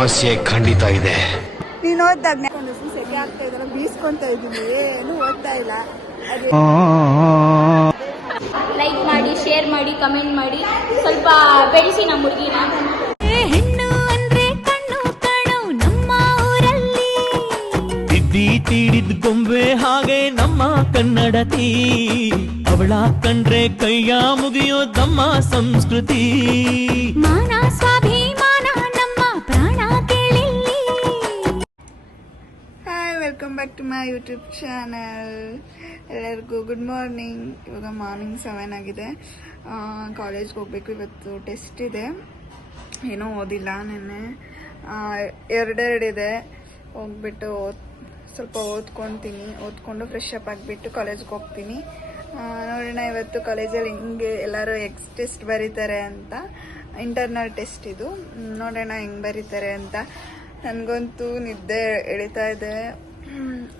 ಸಮಸ್ಯೆ ಖಂಡಿತ ಇದೆ. ನೀನು ಓದ್ದಾಗ ಸೆಕೆ ಆಗ್ತಾ ಇದಲ್ಲ, ಬೀಸ್ಕೊಂತ ಇದೀನಿ, ಏನು ಓದ್ತಾ ಇಲ್ಲ. ಲೈಕ್ ಮಾಡಿ, ಶೇರ್ ಮಾಡಿ, ಕಮೆಂಟ್ ಮಾಡಿ, ಸ್ವಲ್ಪ ಬೆಳೆಸಿ ನಮ್ಮ ಹುಡುಗಿನ. ಹೆಣ್ಣು ಅಂದ್ರೆ ಕಣ್ಣು ಕಾಣೋ ನಮ್ಮ ಊರಲ್ಲಿ, ತಿದ್ದಿ ತೀಡಿದ ಗೊಂಬೆ ಹಾಗೆ ನಮ್ಮ ಕನ್ನಡತಿ, ಅವಳ ಕಂಡ್ರೆ ಕೈಯ ಮುಗಿಯೋದಮ್ಮ ಸಂಸ್ಕೃತಿ. ಮಾನ ಸ್ವಾಭಿಮಾನ ನಮ್ಮ ಪ್ರಾಣ ಕೇಳಿಲ್ಲಿ. Hi, welcome back to my YouTube channel. ಎಲ್ಲರಿಗೂ ಗುಡ್ ಮಾರ್ನಿಂಗ್. ಇವಾಗ ಮಾರ್ನಿಂಗ್ 7 ಆಗಿದೆ. ಕಾಲೇಜ್ಗೆ ಹೋಗ್ಬೇಕು. ಇವತ್ತು ಟೆಸ್ಟ್ ಇದೆ. ಏನೂ ಓದಿಲ್ಲ. ನೆನ್ನೆ ಎರಡೆರಡಿದೆ. ಹೋಗ್ಬಿಟ್ಟು ಸ್ವಲ್ಪ ಓದ್ಕೊತೀನಿ. ಓದ್ಕೊಂಡು ಫ್ರೆಶ್ ಅಪ್ ಆಗಿಬಿಟ್ಟು ಕಾಲೇಜ್ಗೆ ಹೋಗ್ತೀನಿ. ನೋಡೋಣ ಇವತ್ತು ಕಾಲೇಜಲ್ಲಿ ಹಿಂಗೆ ಎಲ್ಲರೂ ಟೆಸ್ಟ್ ಬರೀತಾರೆ ಅಂತ. ಇಂಟರ್ನಲ್ ಟೆಸ್ಟ್ ಇದು. ನೋಡೋಣ ಹೆಂಗೆ ಬರೀತಾರೆ ಅಂತ. ನನಗಂತೂ ನಿದ್ದೆ ಎಳಿತಾ ಇದೆ.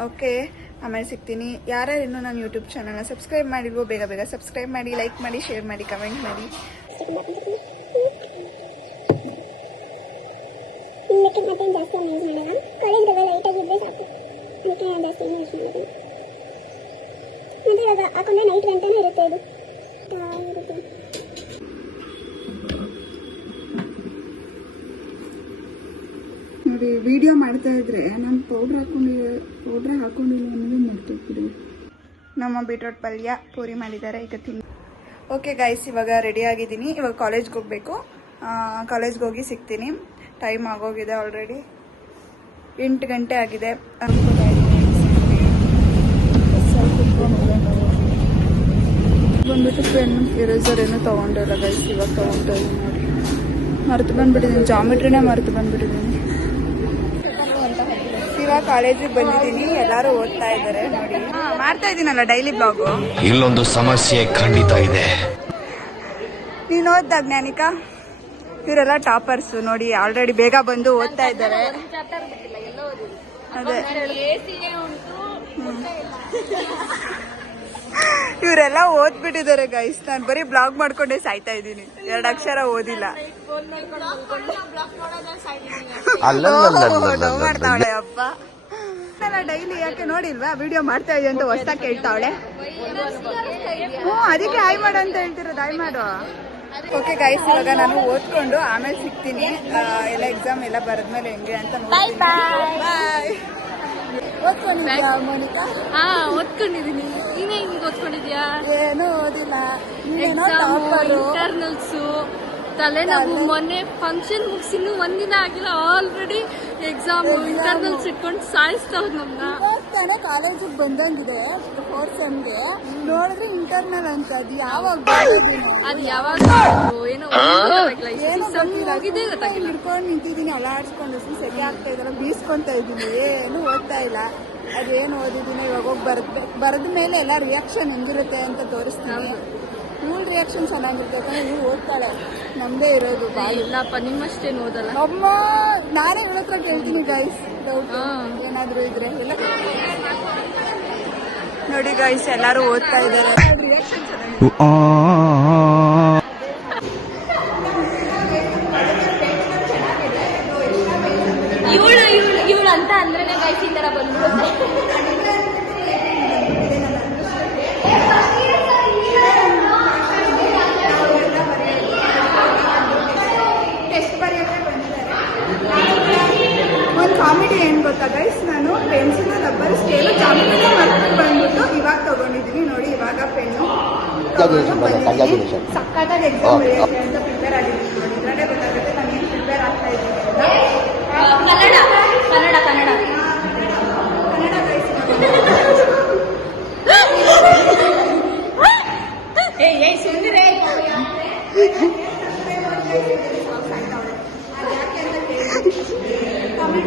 ಓಕೆ, ಆಮೇಲೆ ಸಿಗ್ತೀನಿ. ಯಾರ್ಯಾರು ಇನ್ನೂ ನಾನು ಯೂಟ್ಯೂಬ್ ಚಾನಲ್ನ ಸಬ್ಸ್ಕ್ರೈಬ್ ಮಾಡಿಲ್ವೋ ಬೇಗ ಬೇಗ ಸಬ್ಸ್ಕ್ರೈಬ್ ಮಾಡಿ, ಲೈಕ್ ಮಾಡಿ, ಶೇರ್ ಮಾಡಿ, ಕಮೆಂಟ್ ಮಾಡಿ. ನೋಡಿ, ವಿಡಿಯೋ ಮಾಡ್ತಾ ಇದ್ರೆ ನಾನು ಪೌಡ್ರ್ ಹಾಕೊಂಡಿಲ್ಲ ಅನ್ನೋದು ಮರ್ತೋಗ್ಬಿಡಿ. ನಮ್ಮ ಬೀಟ್ರೋಟ್ ಪಲ್ಯ ಪೂರಿ ಮಾಡಿದ್ದಾರೆ, ಈಗ ತಿನ್ನಿ. ಓಕೆ ಗೈಸ್, ಇವಾಗ ರೆಡಿ ಆಗಿದ್ದೀನಿ. ಇವಾಗ ಕಾಲೇಜ್ಗೆ ಹೋಗ್ಬೇಕು. ಕಾಲೇಜ್ಗೆ ಹೋಗಿ ಸಿಗ್ತೀನಿ. ಟೈಮ್ ಆಗೋಗಿದೆ, ಆಲ್ರೆಡಿ 8 ಗಂಟೆ ಆಗಿದೆ. ಬಂದ್ಬಿಟ್ಟು ಪೆನ್ ಇರೇಸರ್ ಏನೂ ತೊಗೊಂಡಿಲ್ಲ ಗೈಸ್. ಇವಾಗ ತೊಗೊಂಡು ನೋಡಿ, ಮರೆತು ಬಂದ್ಬಿಟ್ಟಿದ್ದೀನಿ. ಜಾಮಿಟ್ರಿನೇ ಮರೆತು ಬಂದ್ಬಿಟ್ಟಿದ್ದೀನಿ. ಇವಾಗ ಕಾಲೇಜಿಗೆ ಬಂದಿದ್ದೀನಿ. ಎಲ್ಲರೂ ಓದ್ತಾ ಇದ್ದಾರೆ ನೋಡಿ. ಮಾಡ್ತಾ ಇದ್ದೀನಲ್ಲ ಡೈಲಿ ಬ್ಲಾಗು. ಇಲ್ಲೊಂದು ಸಮಸ್ಯೆ ಖಂಡಿತ ಇದೆ. ನೀನು ಓದ್ದಾಗ ಜ್ಞಾನಿಕಾ, ಇವರೆಲ್ಲ ಟಾಪರ್ಸ್ ನೋಡಿ. ಆಲ್ರೆಡಿ ಬೇಗ ಬಂದು ಓದ್ತಾ ಇದ್ದಾರೆ. ಅದೇ, ಇವರೆಲ್ಲ ಓದ್ಬಿಟ್ಟಿದ್ದಾರೆ ಗೈಸ್. ನಾನು ಬರೀ ಬ್ಲಾಗ್ ಮಾಡ್ಕೊಂಡೇ ಸಾಯ್ತಾ ಇದ್ದೀನಿ. 2 ಅಕ್ಷರ ಓದಿಲ್ಲ. ಮಾಡ್ತಾವಳೆ ಅಪ್ಪ. ಡೈಲಿ ಯಾಕೆ ನೋಡಿಲ್ವಾ ವಿಡಿಯೋ ಮಾಡ್ತಾ ಇದೀವಿ ಅಂತ ಹೊಸ್ದಾಗಿ ಕೇಳ್ತಾವಳೆ. ಅದಕ್ಕೆ ಹಾಯ್ ಮಾಡು ಅಂತ ಹೇಳ್ತಿರೋದು. ಹಾಯ್ ಮಾಡು. ಓಕೆ ಗೈಸ್, ಇವಾಗ ನಾನು ಓದ್ಕೊಂಡು ಆಮೇಲೆ ಸಿಗ್ತೀನಿ. ಎಲ್ಲ ಎಕ್ಸಾಮ್ ಎಲ್ಲ ಬರದ್ಮೇಲೆ ಹೆಂಗೆ ಅಂತ ನೋಡ್ತೀನಿ. ಬಾಯ್. ಓದ್ಕೊಂಡಿದ್ಯಾ ಮೋನಿಕಾ? ಓದ್ಕೊಂಡಿದೀನಿ. ನೀನೇ ಹಿಂಗ್ ಓದ್ಕೊಂಡಿದ್ಯಾ? ಏನೂ ಓದಿಲ್ಲ. ಇಂಟರ್ನಲ್ಸು, ತಲೆನೋವು. ಮೊನ್ನೆ ಫಂಕ್ಷನ್ ಮುಗಿಸಿನ್ನು ಒಂದಿನ ಆಗಿಲ್ಲ, ಆಲ್ರೆಡಿ ಎಕ್ಸಾಮ್ ಇಂಟರ್ನಲ್ಸ್ ಇಟ್ಕೊಂಡು ಸಾಯಿಸ್ತಾವ್ ನಮ್ನ. ತಾನೇ ಕಾಲೇಜಿಗೆ ಬಂದಂಗಿದೆ 4th ಸೆಮ್ಗೆ. ನೋಡಿದ್ರೆ ಇಂಟರ್ನಲ್ ಅಂತ. ಅದು ಯಾವಾಗ ಅದು ಯಾವಾಗ ಏನೋ ಹಿಡ್ಕೊಂಡು ನಿಂತಿದ್ದೀನಿ, ಅಲಾಡ್ಸ್ಕೊಂಡು. ಸೆಕೆ ಆಗ್ತಾ ಇದಲ್ಲ, ಬೀಸ್ಕೊಂತ ಇದ್ದೀನಿ, ಏನು ಓದ್ತಾ ಇಲ್ಲ. ಅದೇನು ಓದಿದ್ದೀನಿ. ಇವಾಗ ಹೋಗಿ ಬರೆದ ಮೇಲೆ ಎಲ್ಲ ರಿಯಾಕ್ಷನ್ ಹೆಂಗಿರುತ್ತೆ ಅಂತ ತೋರಿಸ್ತೀನಿ. ಇವಳು ರಿಯಾಕ್ಷನ್ ಚೆನ್ನಾಗಿರುತ್ತೆ, ಯಾಕಂದ್ರೆ ಇವಳು ಓದ್ತಾಳೆ. ನಮ್ದೇ ಇರೋದು ಇಲ್ಲಪ್ಪ, ನಿಮ್ಮಷ್ಟೇನು ಓದಲ್ಲ. ಅಮ್ಮ, ನಾನೇ ಇವಳ ಹತ್ರ ಕೇಳ್ತೀನಿ ಗೈಸ್, ಡೌಟ್ ಏನಾದ್ರು ಇದ್ರೆ. ಎಲ್ಲ ನೋಡಿ ಗೈಸ್, ಎಲ್ಲರೂ ಓದ್ತಾ ಇದ್ದಾರೆ. ರಿಯಾಕ್ಷನ್ ಚೆನ್ನಾಗಿದೆ. ಇವಳು ಅಂತ ಅಂದ್ರೆ ಗೈಸ್ ಈ ತರ ಬಂದ್ಬಿಡುತ್ತೆ. ಒಂದು ಕಾಮಿಡಿ ಏನು ಗೊತ್ತಾ ಗೈಸ್, ನಾನು ಪೆನ್ಸಿಲ್, ರಬ್ಬರ್, ಸ್ಕೇಲು, ಜಾಮಿಟ್ರಿ ಮಾಡ್ಕೊಂಡು ಬಂದ್ಬಿಟ್ಟು ಇವಾಗ ತಗೊಂಡಿದ್ದೀನಿ ನೋಡಿ. ಇವಾಗ ಪೆನ್ನು ಸಕ್ಕತ್ತಾಗಿ ಎಕ್ಸಾಮ್ ಬರೆಯೋಕೆ ಅಂತ ಪ್ರಿಪೇರ್ ಆಗಿದ್ದೀನಿ ನೋಡಿ. ಇದರಲ್ಲೇ ಗೊತ್ತಾಗುತ್ತೆ ನಾನು ಏನು ಪ್ರಿಪೇರ್ ಆಗ್ತಾ ಇದ್ದೀನಿ ಅಂತ. ಕನ್ನಡ ಗೈಸ್.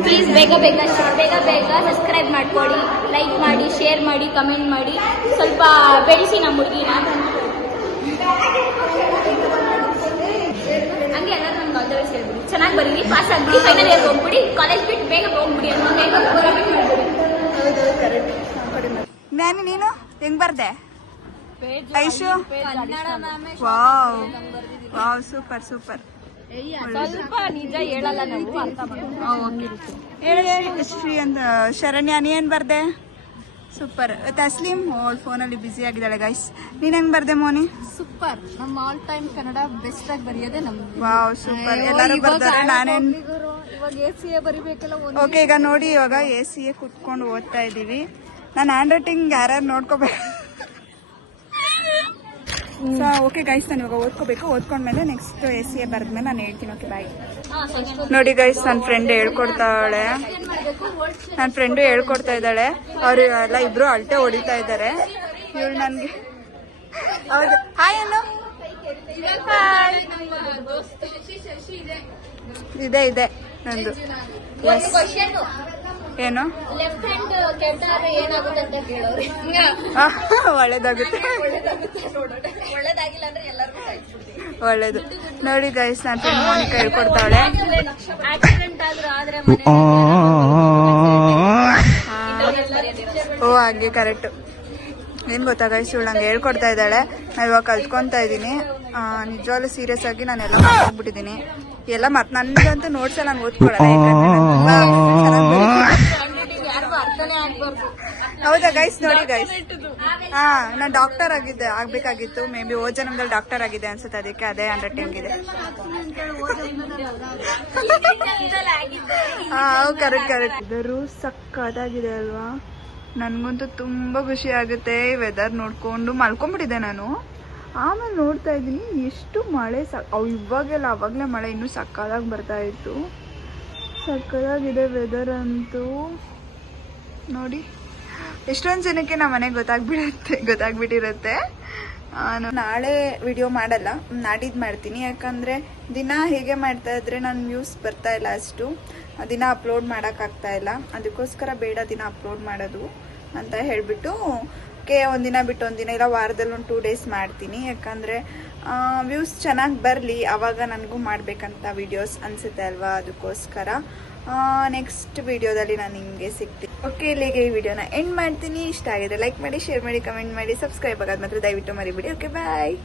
ಪ್ಲೀಸ್ ಬೇಗ ಬೇಗ ಸಬ್ಸ್ಕ್ರೈಬ್ ಮಾಡ್ಕೊಳ್ಳಿ, ಲೈಕ್ ಮಾಡಿ, ಶೇರ್ ಮಾಡಿ, ಕಮೆಂಟ್ ಮಾಡಿ, ಸ್ವಲ್ಪ ಬೆಳೆಸಿ ನಮ್ಮ ಹುಡುಗಿನ. ಹಂಗೆ ಎಲ್ಲ ನಮ್ಗೆ ಆಲ್ ದ ಬೆಸ್ಟ್ ಹೇಳ್ಬಿಡಿ. ಚೆನ್ನಾಗಿ ಬರೀರಿ, ಪಾಸ್ ಆಗ್ಬಿಡಿ, ಫೈನಲ್ ಇಯರ್ ಹೋಗ್ಬಿಡಿ, ಕಾಲೇಜ್ ಬಿಟ್ಟು ಬೇಗ ಹೋಗ್ಬಿಡಿ ಅನ್ನೋ ಜ್ಞಾನಿ, ನೀನು ಹೆಂಗ್ ಬರ್ದೆ? Aishu, wow, super. ಸ್ವಲ್ಪ ನಿಜ ಹೇಳಲ್ಲ ನಾವು ಅರ್ಥ ಹೇಳಿ ಶ್ರೀ ಅಂತ. ಶರಣ್ಯ ನೀ ಏನ್ ಬರ್ದೆ? ಸೂಪರ್. ತಸ್ಲೀಂ ಫೋನಲ್ಲಿ ಬ್ಯುಸಿ ಆಗಿದ್ದಾಳೆ ಗೈಸ್. ನೀನ್ ಹೆಂಗ್ ಬರ್ದೆ ಮೋನಿ? ಸೂಪರ್. ನಮ್ಮ ಆಲ್ ಟೈಮ್ ಕನ್ನಡ ಬೆಸ್ಟ್ ಆಗಿ ಬರೆಯೋದೇ ನಮ್ದು. Wow super. ಎಲ್ಲರೂ ಬರ್ತಾರೆ. ನಾನೇನ್ ಇವಾಗ ACA ಬರಿಬೇಕಲ್ಲ. ಓಕೆ ಈಗ ನೋಡಿ, ಇವಾಗ ACA ಕುತ್ಕೊಂಡು ಓದ್ತಾ ಇದೀವಿ. ನಾನು ಹ್ಯಾಂಡ್ ರೈಟಿಂಗ್ ಯಾರ್ಯಾರು ನೋಡ್ಕೋಬೇಕು. ಸೊ ಓಕೆ ಗೈಸ್, ನಾನು ಇವಾಗ ಓದ್ಕೋಬೇಕು. ಓದ್ಕೊಂಡ್ಮೇಲೆ ನೆಕ್ಸ್ಟ್ ACA ಬರೆದ್ಮೇಲೆ ನಾನು ಹೇಳ್ತೀನಿ. Okay bye. ನೋಡಿ ಗೈಸ್, ನನ್ನ ಫ್ರೆಂಡ್ ಹೇಳ್ಕೊಡ್ತಾಳೆ. ನನ್ನ ಫ್ರೆಂಡು ಹೇಳ್ಕೊಡ್ತಾ ಇದ್ದಾಳೆ. ಅವ್ರು ಎಲ್ಲ ಇಬ್ರು ಅಳತೆ ಹೊಡಿತಾ ಇದ್ದಾರೆ. ಇವಳು ನನ್ಗೆ ಹೌದು ಹಾಯ್ ಅನ್ನು ಇದೆ ನಂದು. ಏನು ಲೆಫ್ಟ್ ಹ್ಯಾಂಡ್ ಕೆಟ್ಟರೆ ಏನಾಗುತ್ತೆ ಅಂತ ಕೇಳೋರಿ. ಒಳ್ಳೇದಾಗುತ್ತೆ. ಒಳ್ಳೇದಾಗಿಲ್ಲ ಅಂದ್ರೆ ಎಲ್ಲರಿಗೂ ಒಳ್ಳೇದು. ನೋಡಿ ಗೈಸ್, ನನ್ನ ಫ್ರೆಂಡ್ ಮೋನಿಕಾ ಹೇಳ್ಕೊಡ್ತಾಳೆ. ಆಕ್ಸಿಡೆಂಟ್ ಆದ್ರೆ ಓ ಹಾಗೆ ಕರೆಕ್ಟ್. ಏನ್ ಗೊತ್ತಾ ಗೈಸ್, ಇವಳು ನಂಗೆ ಹೇಳ್ಕೊಡ್ತಾ ಇದ್ದಾಳೆ. ನಾನು ಇವಾಗ ಕಲ್ತ್ಕೊಂತಾ ಇದ್ದೀನಿ. ನಿಜವಾಗ್ಲೂ ಸೀರಿಯಸ್ ಆಗಿ ನಾನೆಲ್ಲ ಮಾಡ್ಕೊಂಡ್ಬಿಟ್ಟಿದ್ದೀನಿ. ಎಲ್ಲ ನಂದಂತೂ ನೋಟ್ಸ್ ನಾನು ಓದ್ಕೊಡಲ್ಲ. ಯಾರಿಗೂ ಅರ್ಥನೇ ಆಗ್ಬಾರ್ದು. ಹೌದಾ ಗೈಸ್? ನೋಡಿ ಗೈಸ್, ನಾನು ಡಾಕ್ಟರ್ ಆಗ್ಬೇಕಾಗಿತ್ತು. ಮೇ ಬಿ ಓ ಜನ್ಮದಲ್ಲಿ ಡಾಕ್ಟರ್ ಆಗಿದೆ ಅನ್ಸುತ್ತೆ. ಅದಕ್ಕೆ ಅದೇ ಹ್ಯಾಂಡ್ ರೈಟಿಂಗ್ ಇದೆ. ಕರೆಕ್ಟ್. ಇದರು ಸಕ್ಕತ್ತಾಗಿದೆ ಅಲ್ವಾ? ನನ್ಗಂತೂ ತುಂಬಾ ಖುಷಿ ಆಗುತ್ತೆ. ವೆದರ್ ನೋಡ್ಕೊಂಡು ಮಲ್ಕೊಂಡ್ಬಿಟ್ಟಿದೆ ನಾನು. ಆಮೇಲೆ ನೋಡ್ತಾ ಇದ್ದೀನಿ ಎಷ್ಟು ಮಳೆ. ಇವಾಗೆಲ್ಲ ಅವಾಗಲೇ ಮಳೆ ಇನ್ನೂ ಸಕ್ಕತ್ತಾಗಿ ಬರ್ತಾ ಇತ್ತು. ಸಕ್ಕತ್ತಾಗಿದೆ ವೆದರ್ ಅಂತೂ. ನೋಡಿ, ಎಷ್ಟೊಂದು ಜನಕ್ಕೆ ನಮ್ಮ ಮನೆಗೆ ಗೊತ್ತಾಗ್ಬಿಟ್ಟಿರುತ್ತೆ. ನಾಳೆ ವಿಡಿಯೋ ಮಾಡಲ್ಲ, ನಾಡಿದ್ದು ಮಾಡ್ತೀನಿ. ಯಾಕಂದರೆ ದಿನ ಹೇಗೆ ಮಾಡ್ತಾ ಇದ್ರೆ ನನ್ನ ವ್ಯೂಸ್ ಬರ್ತಾ ಇಲ್ಲ, ಅಷ್ಟು ದಿನ ಅಪ್ಲೋಡ್ ಮಾಡೋಕ್ಕಾಗ್ತಾ ಇಲ್ಲ. ಅದಕ್ಕೋಸ್ಕರ ಬೇಡ ದಿನ ಅಪ್ಲೋಡ್ ಮಾಡೋದು ಅಂತ ಹೇಳಿಬಿಟ್ಟು ಒಂದಿನ ಬಿಟ್ಟು ಒಂದಿನ, ಇಲ್ಲ ವಾರದಲ್ಲಿ ಒಂದು 2 ಡೇಸ್ ಮಾಡ್ತೀನಿ. ಯಾಕಂದರೆ ವ್ಯೂಸ್ ಚೆನ್ನಾಗಿ ಬರಲಿ, ಆವಾಗ ನನಗೂ ಮಾಡಬೇಕಂತ ವಿಡಿಯೋಸ್ ಅನಿಸುತ್ತೆ ಅಲ್ವಾ? ಅದಕ್ಕೋಸ್ಕರ ನೆಕ್ಸ್ಟ್ ವಿಡಿಯೋದಲ್ಲಿ ನಾನು ನಿಮಗೆ ಸಿಗ್ತೀನಿ. ಓಕೆ, ಇಲ್ಲಿಗೆ ಈ ವಿಡಿಯೋನ ಎಂಡ್ ಮಾಡ್ತೀನಿ. ಇಷ್ಟ ಆಗಿದೆ ಲೈಕ್ ಮಾಡಿ, ಶೇರ್ ಮಾಡಿ, ಕಮೆಂಟ್ ಮಾಡಿ, ಸಬ್ಸ್ಕ್ರೈಬ್ ಆಗೋದು ಮಾತ್ರ ದಯವಿಟ್ಟು ಮರಿಬಿಡಿ. Okay bye.